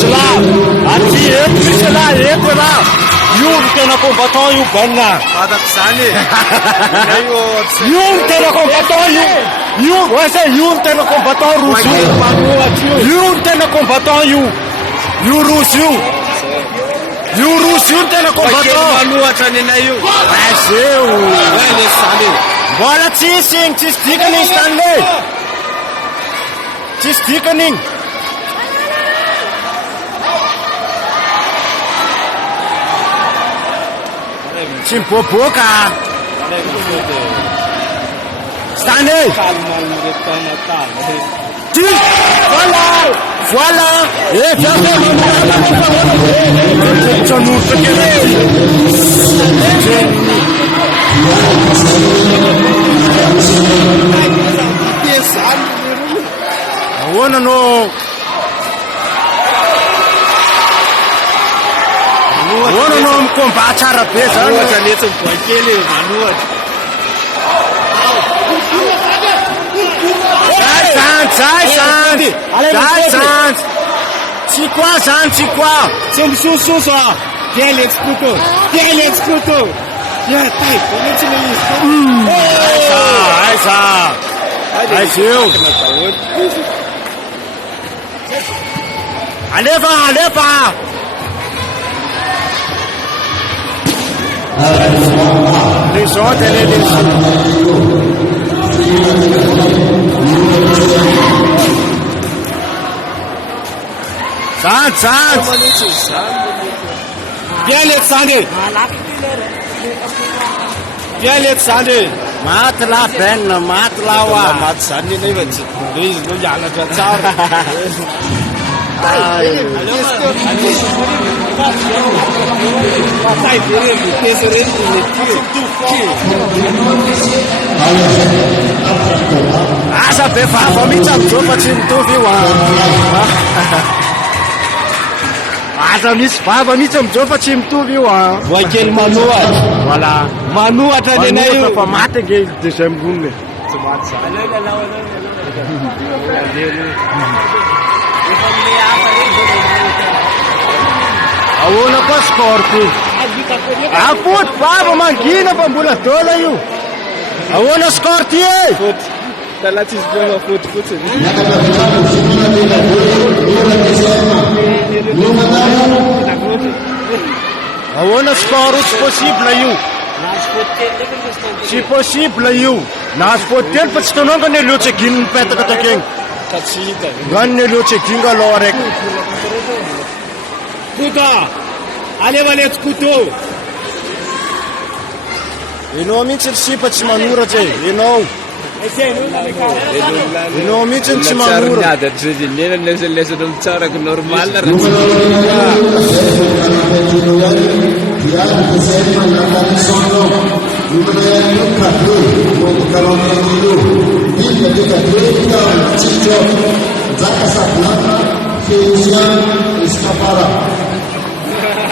Slav, aqui entra lá. Yung tena combattant yung banna. Yung tena combattant yung wasa yung tena combattant russo. Yung tena combattant yung russo. Yung russo yung tena combattant. Bola chasing, thickening Stanley. Thickening. Boca. Stanley. Voilà. Não combate a rapeza. Sai. Chiqua. Quem escutou? Já tá, Aí, Alepa. Desonte ele Sans. Bien Alexander. Matla Ben, matlawa. Sani नहीं बच्चे प्लीज लो जाना चाहता Asa befa vamos chamar para time tu viu Asa mis baba mi chamar para time tu viu Wakil Manuat. Voilà. Manuat ada nayu. Apa mate ke Desember ni. Awon apa skor tu? Aput baba mangina pambula tola you. Awon skor tu Pela tisbela foot. Awon skor possible you. Se possível you. Nas potel pastono ganne lo check-in peta ka taking. Ganne lo check-in ga lorek. Kuta. Ale vale escuto. Mi si pa manura che, mi si manura. Nada, brasileiro nesse não tsara com normal na Zaka Sablana, Feuzian, Escapara.